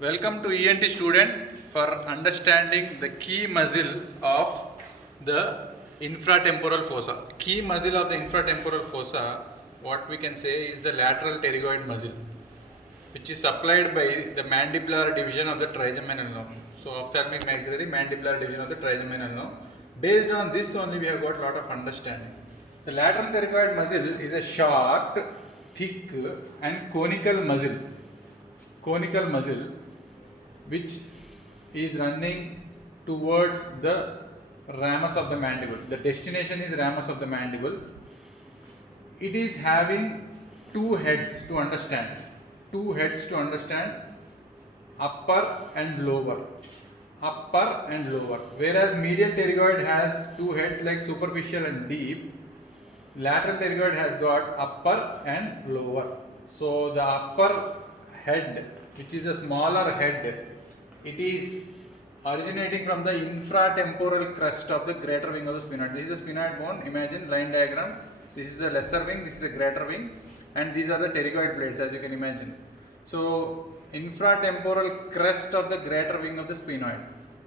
Welcome to ENT student for understanding the key muscle of the infratemporal fossa. Key muscle of the infratemporal fossa, what we can say is the lateral pterygoid muscle, which is supplied by the mandibular division of the trigeminal nerve. So ophthalmic maxillary mandibular division of the trigeminal nerve. Based on this only we have got a lot of understanding. The lateral pterygoid muscle is a short, thick and conical muscle which is running towards the ramus of the mandible. The destination is ramus of the mandible. It is having two heads to understand. Upper and lower. Whereas medial pterygoid has two heads like superficial and deep, lateral pterygoid has got upper and lower. So the upper head, which is a smaller head, it is originating from the infratemporal crest of the greater wing of the sphenoid. This is the sphenoid bone. Imagine line diagram. This is the lesser wing, this is the greater wing, and these are the pterygoid plates, as you can imagine. So infratemporal crest of the greater wing of the sphenoid.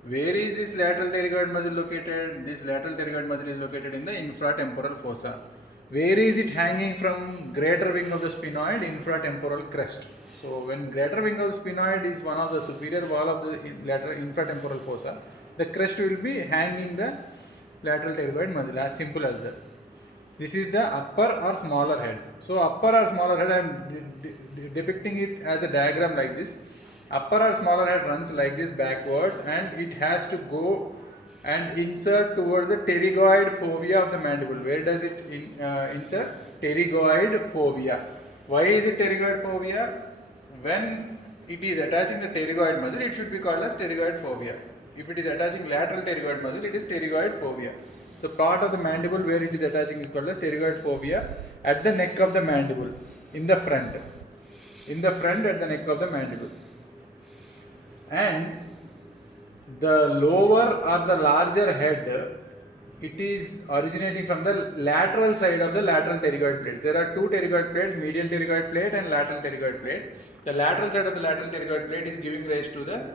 Where is this lateral pterygoid muscle located? This lateral pterygoid muscle is located in the infratemporal fossa. Where is it hanging from? Greater wing of the sphenoid, infratemporal crest. So when greater wing of the sphenoid is one of the superior wall of the lateral infratemporal fossa, the crest will be hanging the lateral pterygoid muscle, as simple as that. This is the upper or smaller head. So upper or smaller head, I am depicting it as a diagram like this. Upper or smaller head runs like this backwards, and it has to go and insert towards the pterygoid fovea of the mandible. Where does it insert? Pterygoid fovea. Why is it pterygoid fovea? When it is attaching the pterygoid muscle, it should be called as pterygoid fovea. If it is attaching lateral pterygoid muscle, it is pterygoid fovea. The part of the mandible where it is attaching is called as pterygoid fovea at the neck of the mandible, in the front at the neck of the mandible. And the lower or the larger head, it is originating from the lateral side of the lateral pterygoid plate. There are two pterygoid plates, medial pterygoid plate and lateral pterygoid plate. The lateral side of the lateral pterygoid plate is giving rise to the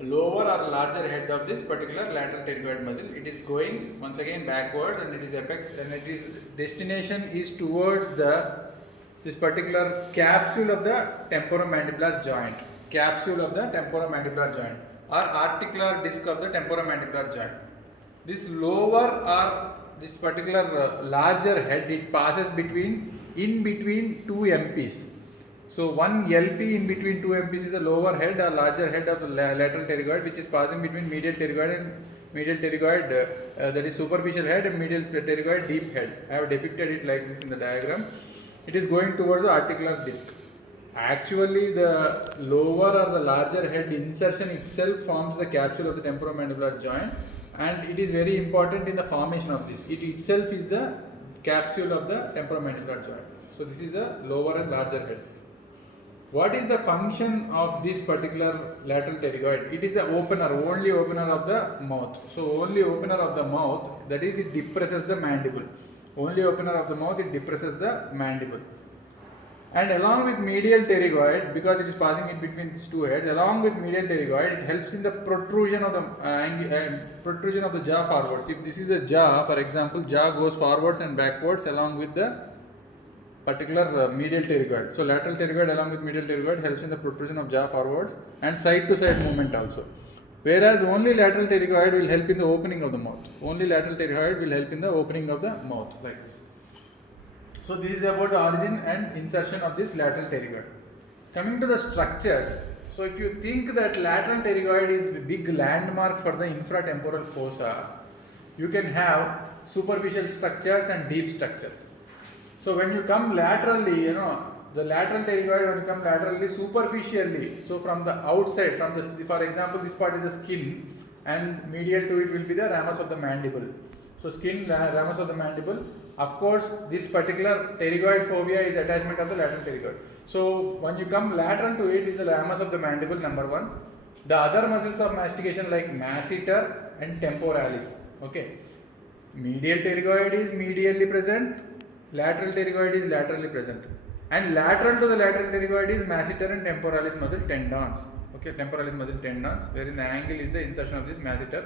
lower or larger head of this particular lateral pterygoid muscle. It is going once again backwards, and it is apex, and it is destination is towards this particular capsule of the temporomandibular joint. Or articular disc of the temporomandibular joint. This lower or this particular larger head, it passes in between two MPs. So one LP in between two MPs is the lower head or larger head of the lateral pterygoid, which is passing between medial pterygoid that is superficial head, and medial pterygoid deep head. I have depicted it like this in the diagram. It is going towards the articular disc. Actually, the lower or the larger head insertion itself forms the capsule of the temporomandibular joint, and it is very important in the formation of this. It itself is the capsule of the temporomandibular joint. So this is the lower and larger head. What is the function of this particular lateral pterygoid? It is the only opener of the mouth. So only opener of the mouth, that is, it depresses the mandible. Only opener of the mouth, it depresses the mandible. And along with medial pterygoid, because it is passing in between these two heads, along with medial pterygoid, it helps in the protrusion of the jaw forwards. If this is a jaw, for example, jaw goes forwards and backwards along with the particular medial pterygoid. So lateral pterygoid along with medial pterygoid helps in the protrusion of jaw forwards and side to side movement also. Whereas only lateral pterygoid will help in the opening of the mouth. Only lateral pterygoid will help in the opening of the mouth, like this. So this is about the origin and insertion of this lateral pterygoid. Coming to the structures, so if you think that lateral pterygoid is a big landmark for the infratemporal fossa, you can have superficial structures and deep structures. So when you come laterally, the lateral pterygoid, when you come laterally, superficially, so from the outside, for example, this part is the skin, and medial to it will be the ramus of the mandible. So skin, ramus of the mandible. Of course, this particular pterygoid fovea is attachment of the lateral pterygoid. So when you come lateral to it is the ramus of the mandible, number one. The other muscles of mastication like masseter and temporalis. Okay. Medial pterygoid is medially present. Lateral pterygoid is laterally present. And lateral to the lateral pterygoid is masseter and temporalis muscle tendons. okay, temporalis muscle tendons, wherein the angle is the insertion of this masseter,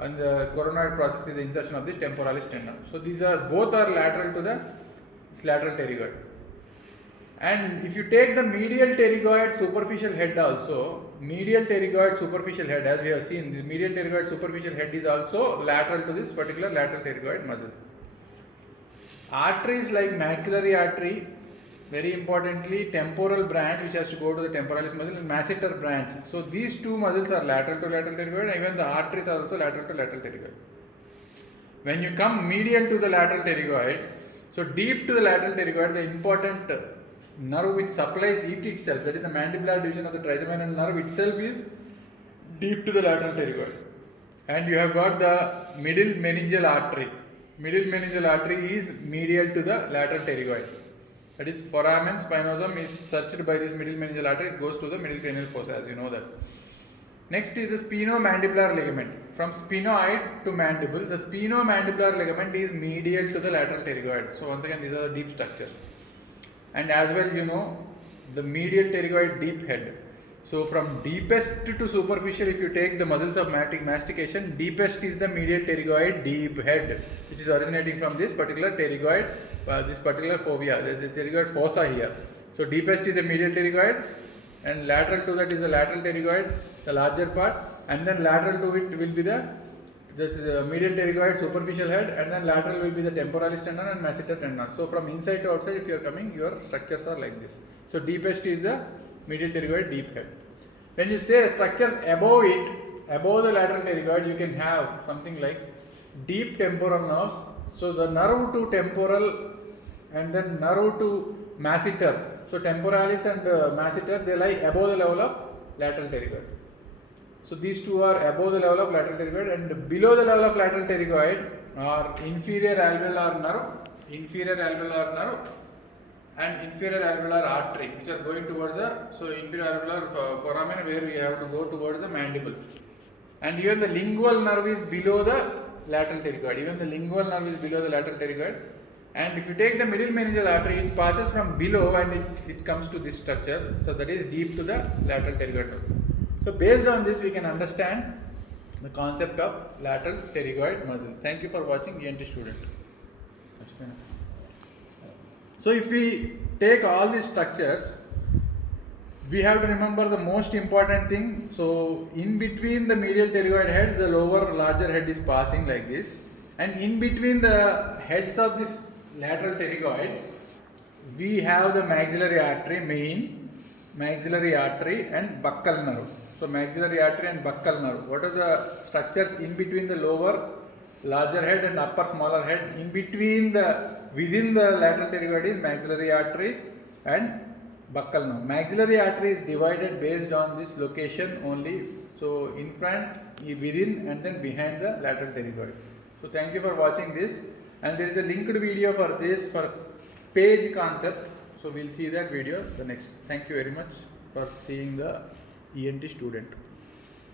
and the coronoid process is the insertion of this temporalis tendon. So these are both are lateral to the lateral pterygoid. And if you take the medial pterygoid superficial head also, medial pterygoid superficial head, as we have seen, the medial pterygoid superficial head is also lateral to this particular lateral pterygoid muscle. Arteries like maxillary artery, very importantly temporal branch which has to go to the temporalis muscle, and masseter branch. So these two muscles are lateral to lateral pterygoid, and even the arteries are also lateral to lateral pterygoid. When you come medial to the lateral pterygoid, so deep to the lateral pterygoid, the important nerve which supplies it itself, that is the mandibular division of the trigeminal nerve itself, is deep to the lateral pterygoid. And you have got the middle meningeal artery. Middle meningeal artery is medial to the lateral pterygoid. That is, foramen spinosum is searched by this middle meningeal artery, it goes to the middle cranial fossa, as you know that. Next is the spinomandibular ligament. From sphenoid to mandible, the spinomandibular ligament is medial to the lateral pterygoid. So once again, these are the deep structures. And as well, you know, the medial pterygoid deep head. So from deepest to superficial, if you take the muscles of mastication, deepest is the medial pterygoid deep head, which is originating from this particular pterygoid, this particular fovea, the pterygoid fossa here. So deepest is the medial pterygoid, and lateral to that is the lateral pterygoid, the larger part, and then lateral to it will be the medial pterygoid superficial head, and then lateral will be the temporalis tendon and masseter tendon. So from inside to outside, if you are coming, your structures are like this. So deepest is the medial pterygoid deep head. When you say structures above it, above the lateral pterygoid, you can have something like deep temporal nerves. So the nerve to temporal and then nerve to masseter. So temporalis and masseter, they lie above the level of lateral pterygoid. So these two are above the level of lateral pterygoid, and below the level of lateral pterygoid are inferior alveolar nerve and inferior alveolar artery, which are going towards the, so inferior alveolar foramen, where we have to go towards the mandible. And even the lingual nerve is below the lateral pterygoid. And if you take the middle meningeal artery, it passes from below and it comes to this structure. So that is deep to the lateral pterygoid. So based on this, we can understand the concept of lateral pterygoid muscle. Thank you for watching, ENT student. So if we take all these structures, we have to remember the most important thing. So in between the medial pterygoid heads, the lower larger head is passing like this, and in between the heads of this lateral pterygoid, we have the maxillary artery, main maxillary artery, and buccal nerve. So maxillary artery and buccal nerve. What are the structures in between the lower larger head and upper smaller head? In between within the lateral pterygoid is maxillary artery and buccal nerve. Maxillary artery is divided based on this location only. So in front, within, and then behind the lateral pterygoid. So thank you for watching this, and there is a linked video for this for page concept. So we'll see that video the next. Thank you very much for seeing the ENT student.